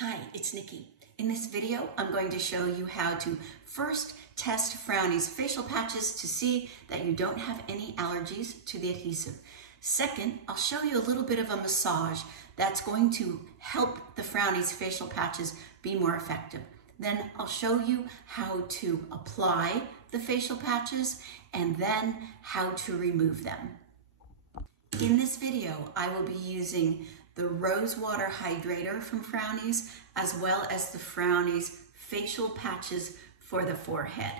Hi, it's Nikki. In this video, I'm going to show you how to first test Frownies Facial Patches to see that you don't have any allergies to the adhesive. Second, I'll show you a little bit of a massage that's going to help the Frownies Facial Patches be more effective. Then I'll show you how to apply the facial patches and then how to remove them. In this video, I will be using the Rose Water Hydrator from Frownies, as well as the Frownies Facial Patches for the forehead.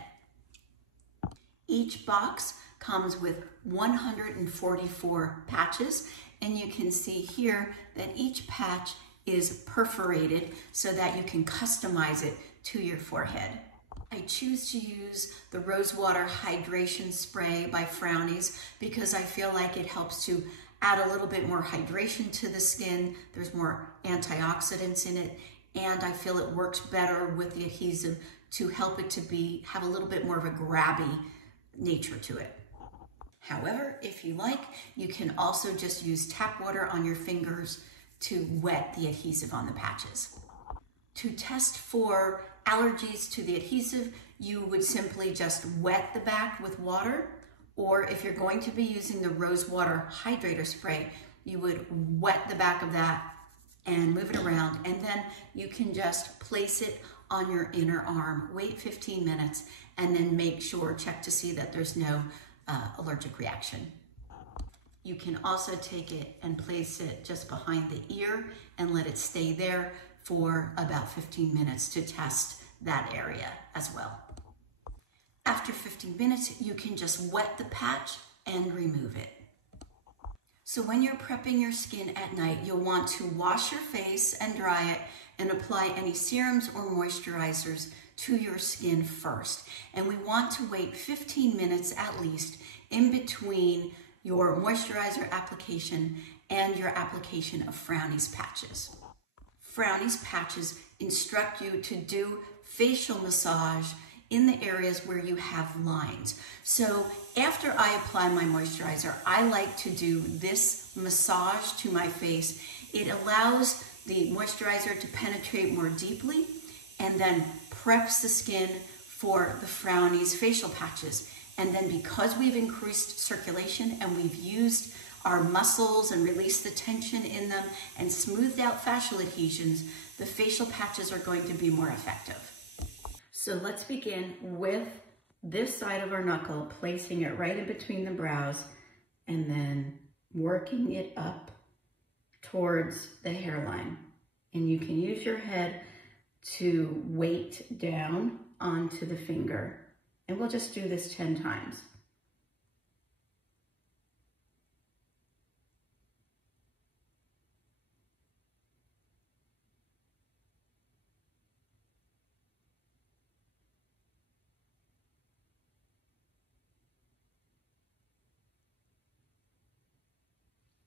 Each box comes with 144 patches, and you can see here that each patch is perforated so that you can customize it to your forehead. I choose to use the Rose Water Hydration Spray by Frownies because I feel like it helps to add a little bit more hydration to the skin. There's more antioxidants in it, and I feel it works better with the adhesive to help it to have a little bit more of a grabby nature to it. However, if you like, you can also just use tap water on your fingers to wet the adhesive on the patches. To test for allergies to the adhesive, you would simply just wet the back with water, or if you're going to be using the Rose Water Hydrator Spray, you would wet the back of that and move it around, and then you can just place it on your inner arm, wait 15 minutes, and then check to see that there's no allergic reaction. You can also take it and place it just behind the ear and let it stay there for about 15 minutes to test that area as well. After 15 minutes, you can just wet the patch and remove it. So when you're prepping your skin at night, you'll want to wash your face and dry it and apply any serums or moisturizers to your skin first. And we want to wait 15 minutes at least in between your moisturizer application and your application of Frownies Patches. Frownies Patches instruct you to do facial massage in the areas where you have lines. So after I apply my moisturizer, I like to do this massage to my face. It allows the moisturizer to penetrate more deeply and then preps the skin for the Frownies Facial Patches. And then because we've increased circulation and we've used our muscles and released the tension in them and smoothed out facial adhesions, the facial patches are going to be more effective. So let's begin with this side of our knuckle, placing it right in between the brows and then working it up towards the hairline. And you can use your head to weight down onto the finger. And we'll just do this 10 times.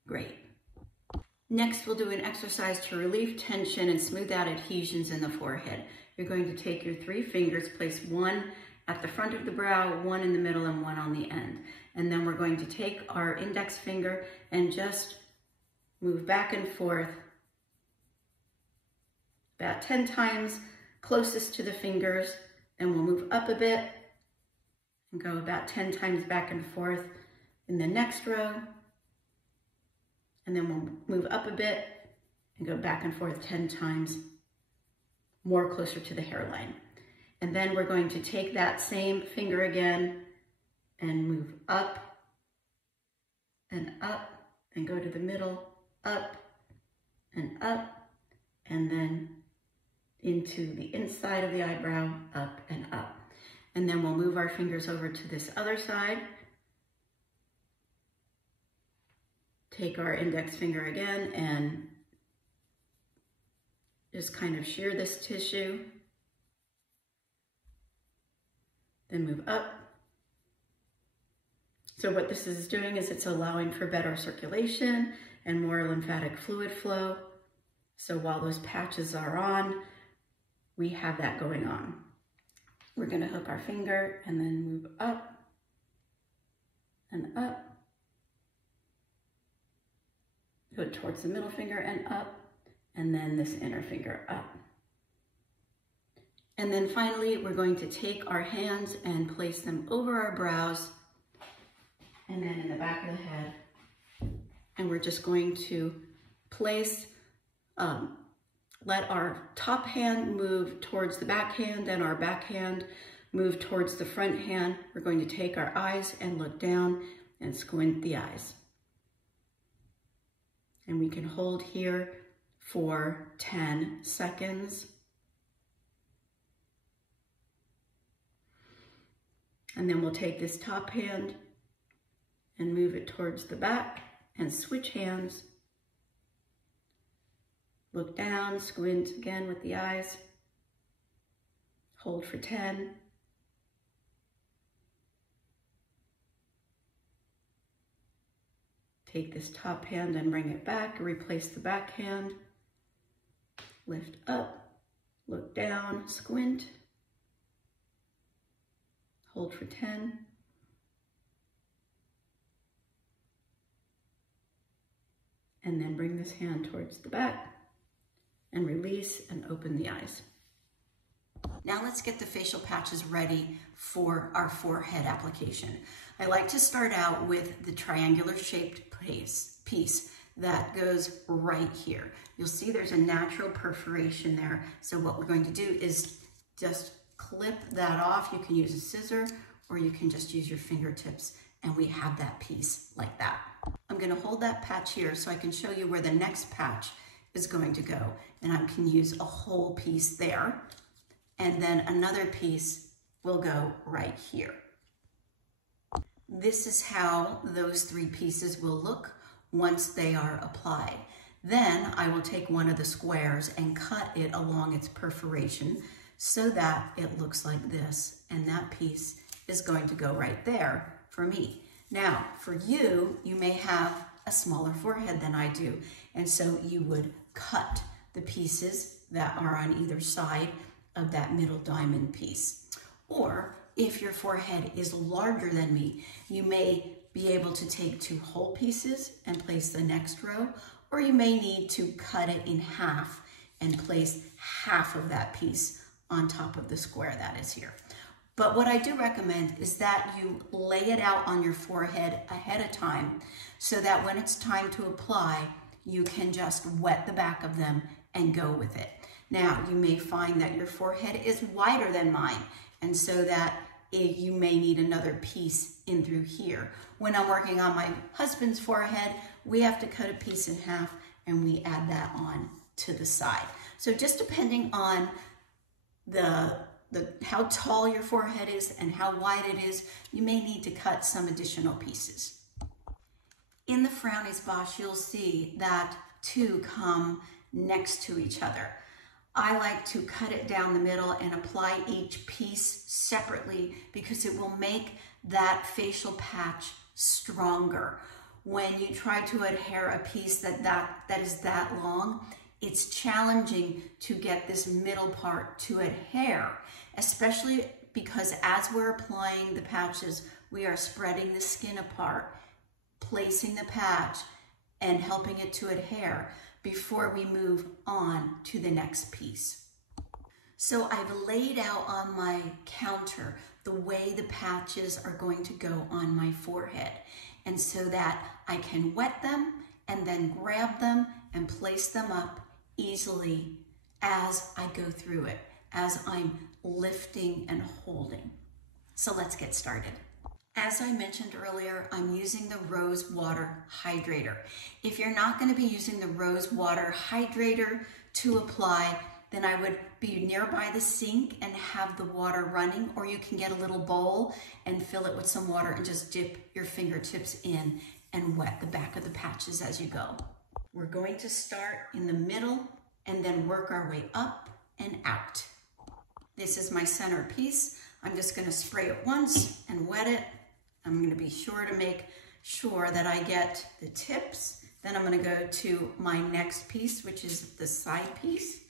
Great. Next, we'll do an exercise to relieve tension and smooth out adhesions in the forehead. You're going to take your 3 fingers, place one at the front of the brow, one in the middle, and one on the end. And then we're going to take our index finger and just move back and forth about 10 times closest to the fingers. Then we'll move up a bit and go about 10 times back and forth in the next row. And then we'll move up a bit and go back and forth 10 times more closer to the hairline. And then we're going to take that same finger again and move up and go to the middle, up, and then into the inside of the eyebrow, up and up. And then we'll move our fingers over to this other side. Take our index finger again and just kind of shear this tissue. Then move up. So what this is doing is it's allowing for better circulation and more lymphatic fluid flow. So while those patches are on, we have that going on. We're going to hook our finger and then move up and up. Go towards the middle finger and up, and then this inner finger up. And then finally, we're going to take our hands and place them over our brows and then in the back of the head. And we're just going to place, let our top hand move towards the back hand and our back hand move towards the front hand. We're going to take our eyes and look down and squint the eyes. And we can hold here for 10 seconds. And then we'll take this top hand and move it towards the back and switch hands. Look down, squint again with the eyes. Hold for 10. Take this top hand and bring it back, replace the back hand. Lift up, look down, squint. Hold for 10. And then bring this hand towards the back and release and open the eyes. Now let's get the facial patches ready for our forehead application. I like to start out with the triangular shaped piece that goes right here. You'll see there's a natural perforation there. So what we're going to do is just clip that off. You can use a scissor or you can just use your fingertips, and we have that piece like that. I'm going to hold that patch here so I can show you where the next patch is going to go, and I can use a whole piece there, and then another piece will go right here. This is how those three pieces will look once they are applied. Then I will take one of the squares and cut it along its perforation so that it looks like this, and that piece is going to go right there for me. Now, for you, you may have a smaller forehead than I do, and so you would cut the pieces that are on either side of that middle diamond piece. Or if your forehead is larger than me, you may be able to take two whole pieces and place the next row, or you may need to cut it in half and place half of that piece on top of the square that is here. But what I do recommend is that you lay it out on your forehead ahead of time so that when it's time to apply, you can just wet the back of them and go with it. Now, you may find that your forehead is wider than mine, and so that you may need another piece in through here. When I'm working on my husband's forehead, we have to cut a piece in half and we add that on to the side. So just depending on how tall your forehead is and how wide it is, you may need to cut some additional pieces. In the Frownies Bosch, you'll see that two come next to each other. I like to cut it down the middle and apply each piece separately because it will make that facial patch stronger. When you try to adhere a piece that is that long, it's challenging to get this middle part to adhere, especially because as we're applying the patches, we are spreading the skin apart, placing the patch, and helping it to adhere before we move on to the next piece. So I've laid out on my counter the way the patches are going to go on my forehead, and so that I can wet them and then grab them and place them up easily as I go through it, as I'm lifting and holding. So let's get started. As I mentioned earlier, I'm using the rose water hydrator. If you're not going to be using the rose water hydrator to apply, then I would be nearby the sink and have the water running, or you can get a little bowl and fill it with some water and just dip your fingertips in and wet the back of the patches as you go. We're going to start in the middle and then work our way up and out. This is my center piece. I'm just going to spray it once and wet it. I'm going to be sure to make sure that I get the tips. Then I'm going to go to my next piece, which is the side piece.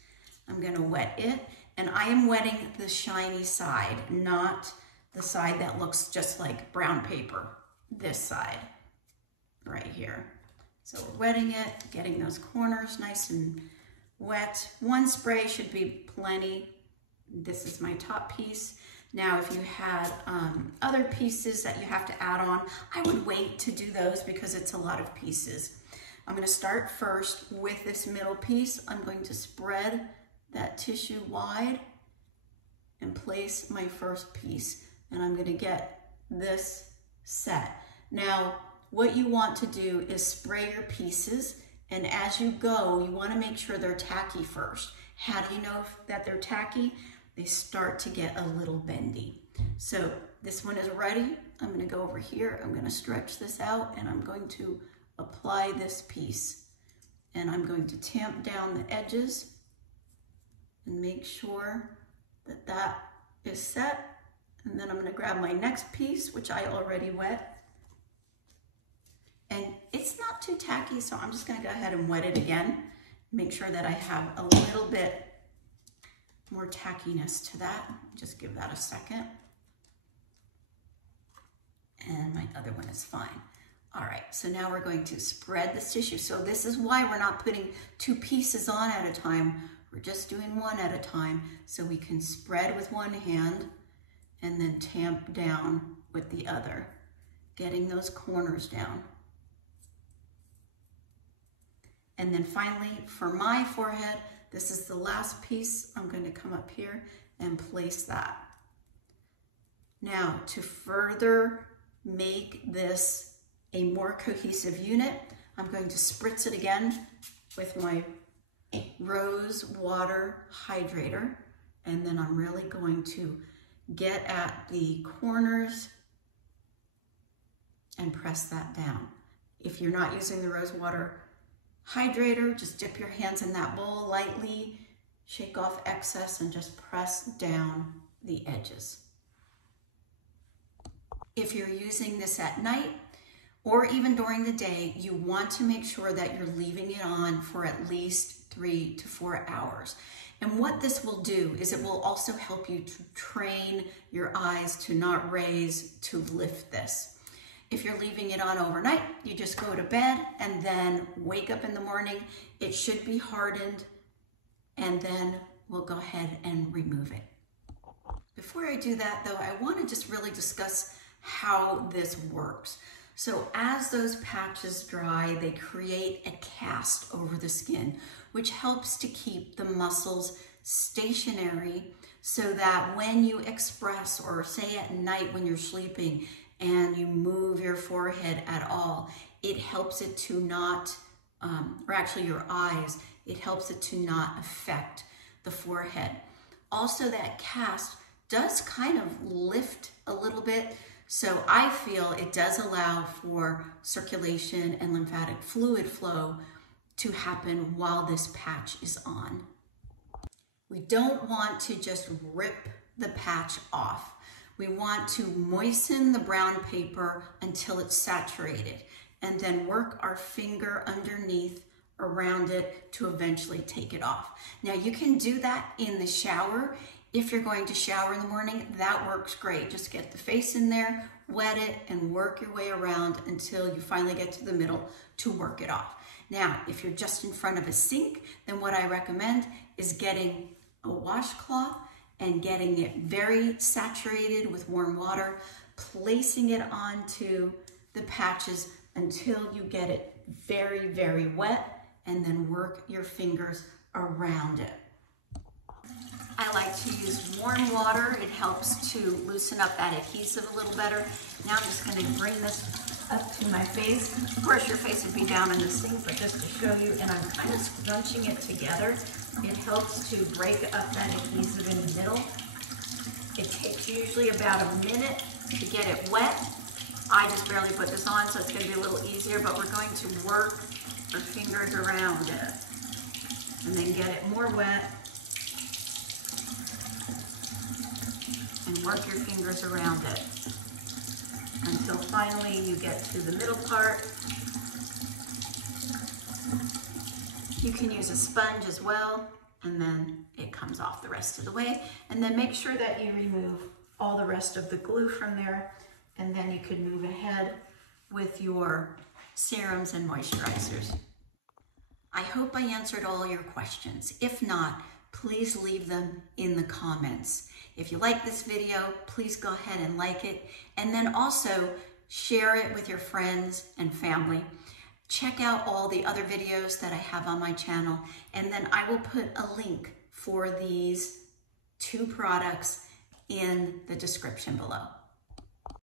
I'm going to wet it, and I am wetting the shiny side, not the side that looks just like brown paper. This side right here. So we're wetting it, getting those corners nice and wet. One spray should be plenty. This is my top piece. Now, if you had other pieces that you have to add on, I would wait to do those because it's a lot of pieces. I'm going to start first with this middle piece. I'm going to spread that tissue wide and place my first piece, and I'm going to get this set. Now, what you want to do is spray your pieces, and as you go, you want to make sure they're tacky first. How do you know that they're tacky? They start to get a little bendy. So this one is ready. I'm going to go over here. I'm going to stretch this out, and I'm going to apply this piece. And I'm going to tamp down the edges and make sure that that is set. And then I'm going to grab my next piece, which I already wet. And it's not too tacky, so I'm just going to go ahead and wet it again. Make sure that I have a little bit more tackiness to that. Just give that a second. And my other one is fine. All right, so now we're going to spread this tissue. So this is why we're not putting two pieces on at a time. We're just doing one at a time, so we can spread with one hand and then tamp down with the other, getting those corners down. And then finally, for my forehead, this is the last piece. I'm going to come up here and place that. Now, to further make this a more cohesive unit, I'm going to spritz it again with my rose water hydrator, and then I'm really going to get at the corners and press that down. If you're not using the rose water hydrator, just dip your hands in that bowl lightly, shake off excess, and just press down the edges. If you're using this at night or even during the day, you want to make sure that you're leaving it on for at least 3 to 4 hours. And what this will do is it will also help you to train your eyes to not raise, to lift this. If you're leaving it on overnight, you just go to bed and then wake up in the morning. It should be hardened, and then we'll go ahead and remove it. Before I do that though, I want to just really discuss how this works. So as those patches dry, they create a cast over the skin, which helps to keep the muscles stationary so that when you express, or say at night when you're sleeping and you move your forehead at all, it helps it to not, or actually your eyes, it helps it to not affect the forehead. Also, that cast does kind of lift a little bit, so I feel it does allow for circulation and lymphatic fluid flow to happen while this patch is on. We don't want to just rip the patch off. We want to moisten the brown paper until it's saturated, and then work our finger underneath around it to eventually take it off. Now you can do that in the shower. If you're going to shower in the morning, that works great. Just get the face in there, wet it, and work your way around until you finally get to the middle to work it off. Now, if you're just in front of a sink, then what I recommend is getting a washcloth and getting it very saturated with warm water, placing it onto the patches until you get it very, very wet, and then work your fingers around it. I like to use warm water. It helps to loosen up that adhesive a little better. Now I'm just going to bring this up to my face. Of course, your face would be down in the sink, but just to show you, and I'm kind of scrunching it together. It helps to break up that adhesive in the middle. It takes usually about a minute to get it wet. I just barely put this on, so it's going to be a little easier, but we're going to work our fingers around it and then get it more wet and work your fingers around it until finally you get to the middle part. You can use a sponge as well, and then it comes off the rest of the way. And then make sure that you remove all the rest of the glue from there, and then you can move ahead with your serums and moisturizers. I hope I answered all your questions. If not, please leave them in the comments. If you like this video, please go ahead and like it, and then also share it with your friends and family. Check out all the other videos that I have on my channel, and then I will put a link for these 2 products in the description below.